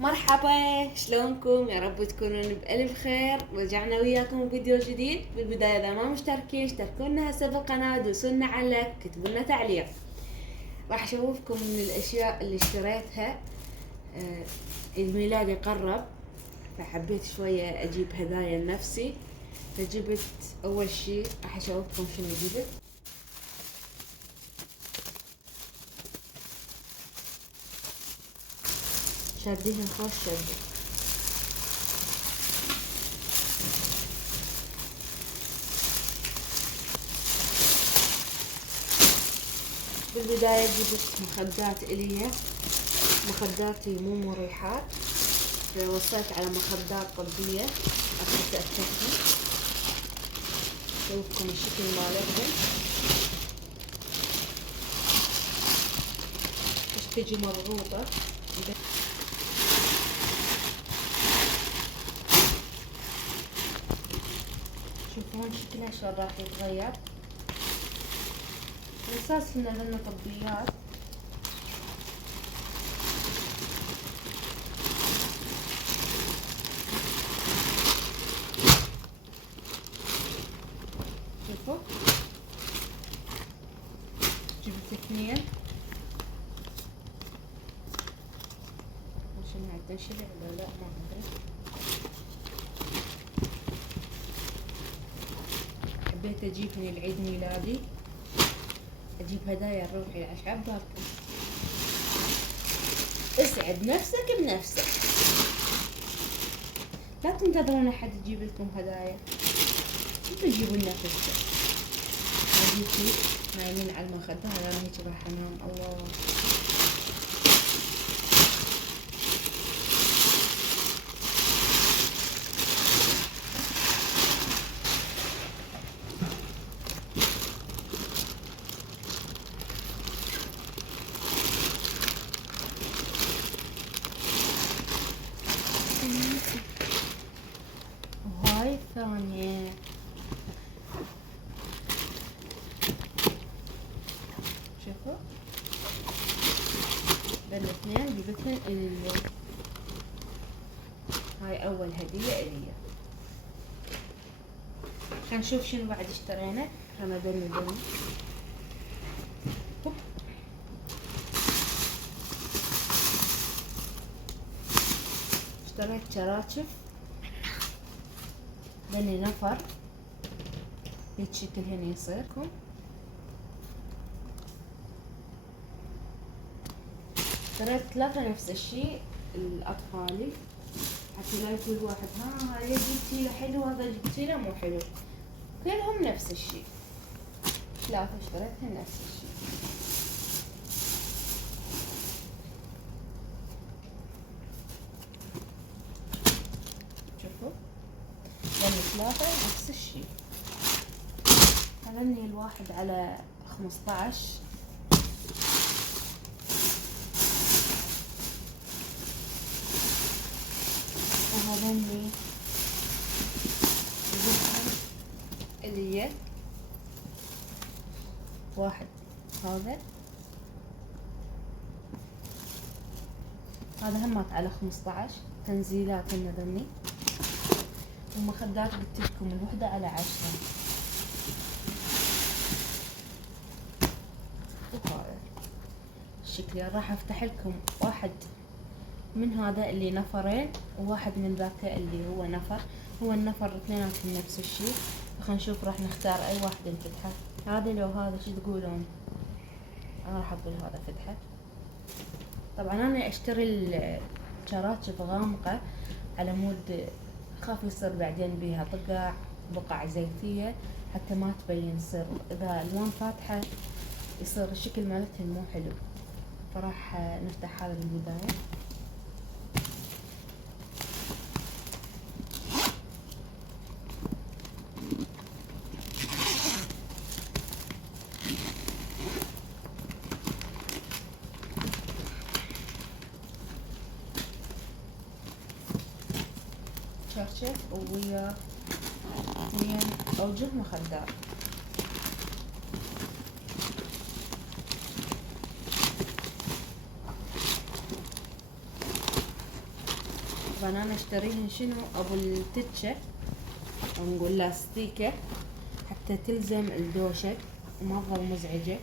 مرحبا، شلونكم؟ يا رب تكونون بألف خير. رجعنا وياكم بفيديو جديد. بالبداية إذا ما مشتركين اشتركونا هسه بالقناة، دوسولنا على لايك، كتبولنا تعليق. راح أشوفكم من الأشياء اللي اشتريتها. عيد ميلادي قرب، فحبيت شوية أجيب هدايا لنفسي، فجبت أول شي راح أشوفكم شنو جبت. شاديهن خوش شدة. بالبداية جبت مخدات إلي، مخداتي مو مريحات، وصلت على مخدات طبية عشان تأكدها. أشوفكم الشكل مالتها، بس تجي مضغوطة. شوفون شكلها شلون راح يتغير. الأساس إن لنا طبيات. شوفوا جبت اثنين عشان عندنا شلع ولا لا ما أدري. حبيت أجيبني لعيد ميلادي، أجيب هدايا لروحي. أشعب بالكم، اسعد نفسك بنفسك، لا تنتظرون أحد يجيب لكم هدايا، انتوا تجيبوا لنفسكم. هذيكي نايمين على المخدة، أنا هيك راح أنام. الله، وهاي الثانية شوفوا. بالاثنين جبتهن إلي. هاي أول هدية إلي. خلينا نشوف شنو بعد اشترينا. رمضان دني اشتريت شراشف بني نفر، هيك شكل هنا يصيركم. اشتريت ثلاثة نفس الشيء لأطفالي، حتى لا يقول واحد هاي جبتي له حلو هذا جبتي له مو حلو، كلهم نفس الشيء. ثلاثة اشتريتها نفس الشيء. شوفوا يعني ثلاثة نفس الشيء. هذني الواحد على 15، وهذني اللي واحد هذا همات على 15 تنزيلات هذني. ومخدات قلت لكم الوحدة على 10. وهذا الشكل راح افتح لكم واحد من هذا اللي نفرين، وواحد من ذاك اللي هو نفر. هو النفر اثنيناتهم نفس الشيء. خلينا نشوف راح نختار اي واحد نفتحه، هذا لو هذا. شو تقولون؟ انا راح اقول هذا فتحه. طبعا انا اشتري الشراشف غامقة على مود خاف يصير بعدين بيها بقع زيتية، حتى ما تبين. يصير اذا الوان فاتحة يصير الشكل مالتهن مو حلو. فراح نفتح هذا بالبداية. شرشف ويا 2 أوجه مخدات. طبعا انا اشتريهن شنو ابو التتشة او نقول لاستيكة حتى تلزم الدوشة وما تظل مزعجة.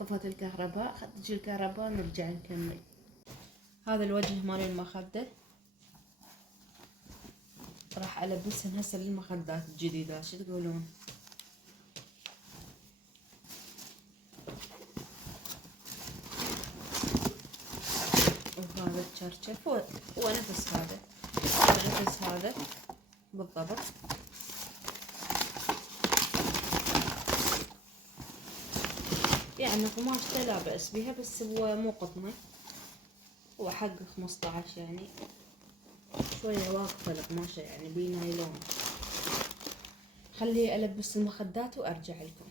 طفت الكهرباء، تجي الكهرباء نرجع نكمل. هذا الوجه مال المخدة راح البسهن هسه للمخدات الجديدة. شو تقولون؟ وهذا الشرشف هو نفس هذا، نفس هذا بالضبط. يعني قماشته لا بأس بها، بس هو مو قطنة، هو حق 15 يعني شوية واقفة القماشة يعني بيه نايلون. خليه ألبس المخدات وأرجع لكم.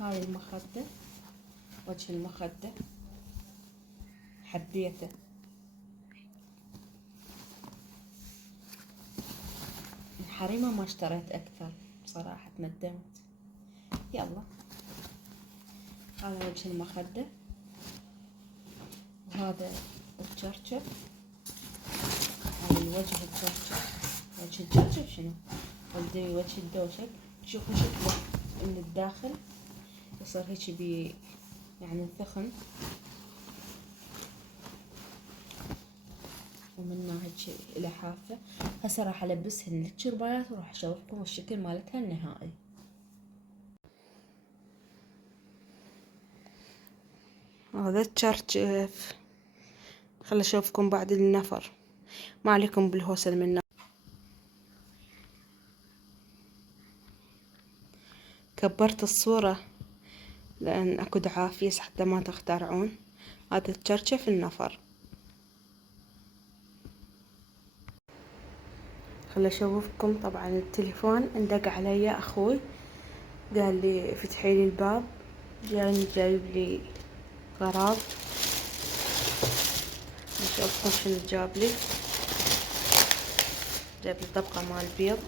هاي المخدة، وجه المخدة حبيته. حريمة ما اشتريت أكثر بصراحة، تندمت. يلا هذا وجه المخدة، وهذا الشرشف. هذا الوجه الشرشف. وجه الشرشف شنو؟ قصدي وجه الدوشك. شوفوا شكله من الداخل يصير هيك بي يعني ثخن، ومنه هيك إلى حافة. هسه راح ألبسهن للشربايات وراح أشوفكم الشكل مالتها النهائي. هذا الشرشف، خل أشوفكم بعد النفر. ما عليكم بالهوسل منه. كبرت الصورة لأن أكو دعافيس حتى ما تخترعون. هذا الشرشف النفر. خل أشوفكم. طبعا التليفون اندق علي أخوي، قال لي فتحي لي الباب، جايب لي غراض. نشوفكم شنو جاب لي. جاب لي طبقة مال بيض.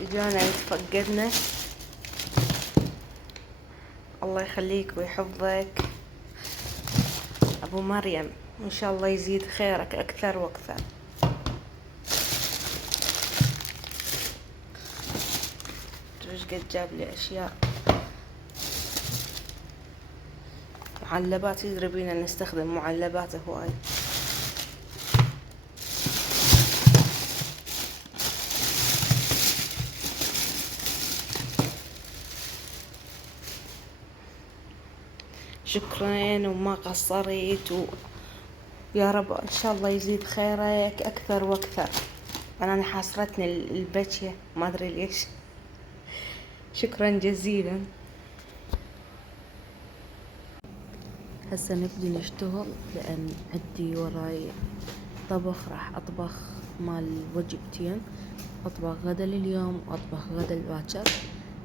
اجانا يتفقدنا. الله يخليك ويحفظك ابو مريم، ان شاء الله يزيد خيرك اكثر واكثر. ايش قد جاب لي اشياء معلبات. يدري بينا نستخدم معلبات هواي. شكرا وما قصرت يا رب ان شاء الله يزيد خيرك اكثر واكثر. انا حاصرتني البكية ما ادري ليش. شكرا جزيلا. هسه نبدي نشتغل لان عندي وراي طبخ. راح اطبخ مال وجبتين، اطبخ غدا لليوم واطبخ غدا الباكر.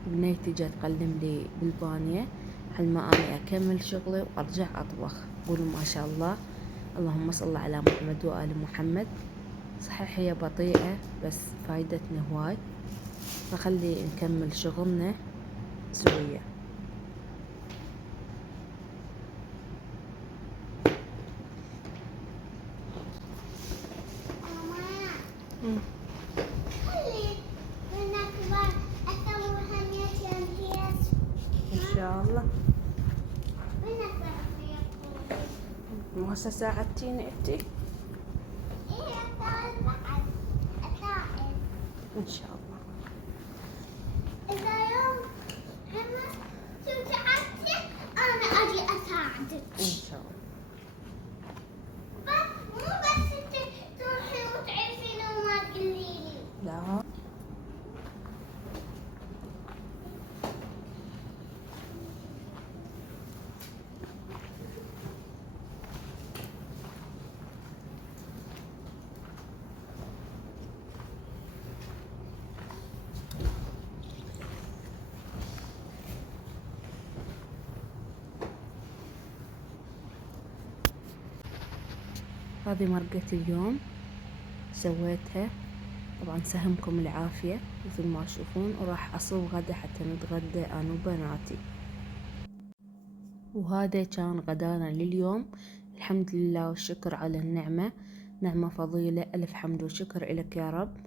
بنيتي جا تقلم لي بالبانية حل ما اني اكمل شغلي وارجع اطبخ. قولوا ما شاء الله. اللهم صل على محمد وآل محمد. صحيح هي بطيئة بس فايدتنا هواي، فخلي نكمل شغلنا سوية. ان شاء الله. مو هسه ساعدتيني انتي؟ ان شاء الله. إذا يوم كنت تعبتي أنا أجي أساعدك. ان شاء الله. بس مو بس أنت تروحي وتعرفين وما تقوليلي. لا هذه مرقة اليوم سويتها. طبعا سهمكم العافية مثل ما تشوفون، وراح أصب غدا حتى نتغدى أنا وبناتي. وهذا كان غدانا لليوم. الحمد لله والشكر على النعمة، نعمة فضيلة، ألف حمد وشكر إلك يا رب.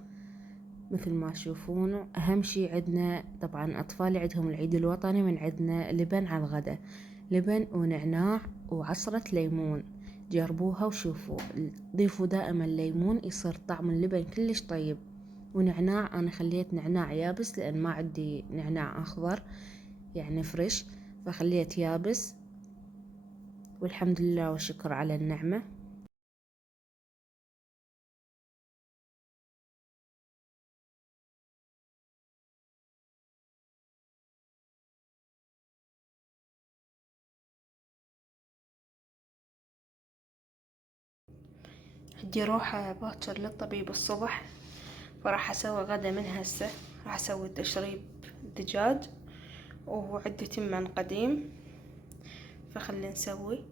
مثل ما تشوفون أهم شي عندنا، طبعا أطفالي عندهم العيد الوطني، من عندنا لبن على الغداء، لبن ونعناع وعصرة ليمون. جربوها وشوفوا، ضيفوا دائما ليمون يصير طعم اللبن كلش طيب. ونعناع أنا خليت نعناع يابس لأن ما عندي نعناع أخضر يعني فريش، فخليت يابس. والحمد لله والشكر على النعمة. بدي اروح باكر للطبيب الصبح، فراح اسوي غدا من هسه. راح اسوي تشريب دجاج وعندي تمن قديم، فخلي نسوي.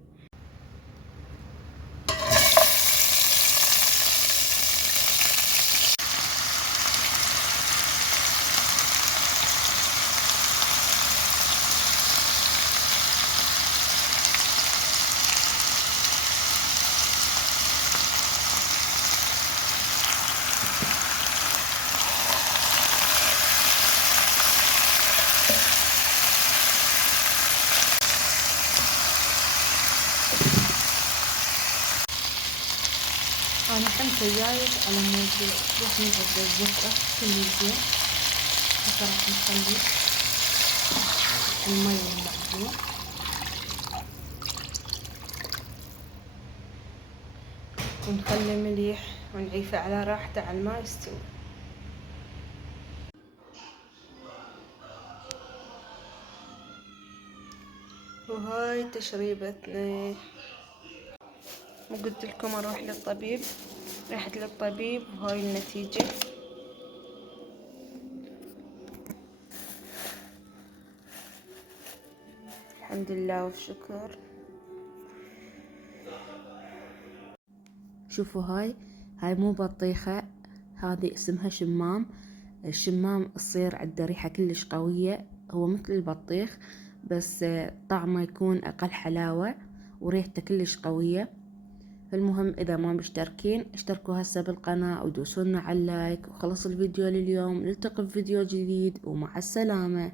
انا حمت الزايد على مود راح نعد الزفرة كل زين. هسه راح نخلي المي والمعجون، ونخلي مليح ونعيفه على راحته على ما يستوي. وهاي تشريبتنا. وقلت لكم اروح للطبيب، رحت للطبيب وهاي النتيجة. الحمد لله والشكر. شوفوا هاي مو بطيخة، هذه اسمها شمام. الشمام تصير عنده ريحة كلش قوية، هو مثل البطيخ بس طعمه يكون اقل حلاوة وريحته كلش قوية. المهم اذا ما مشتركين اشتركوا هسه بالقناة ودوسونا على اللايك. وخلص الفيديو لليوم، نلتقي بفيديو جديد ومع السلامة.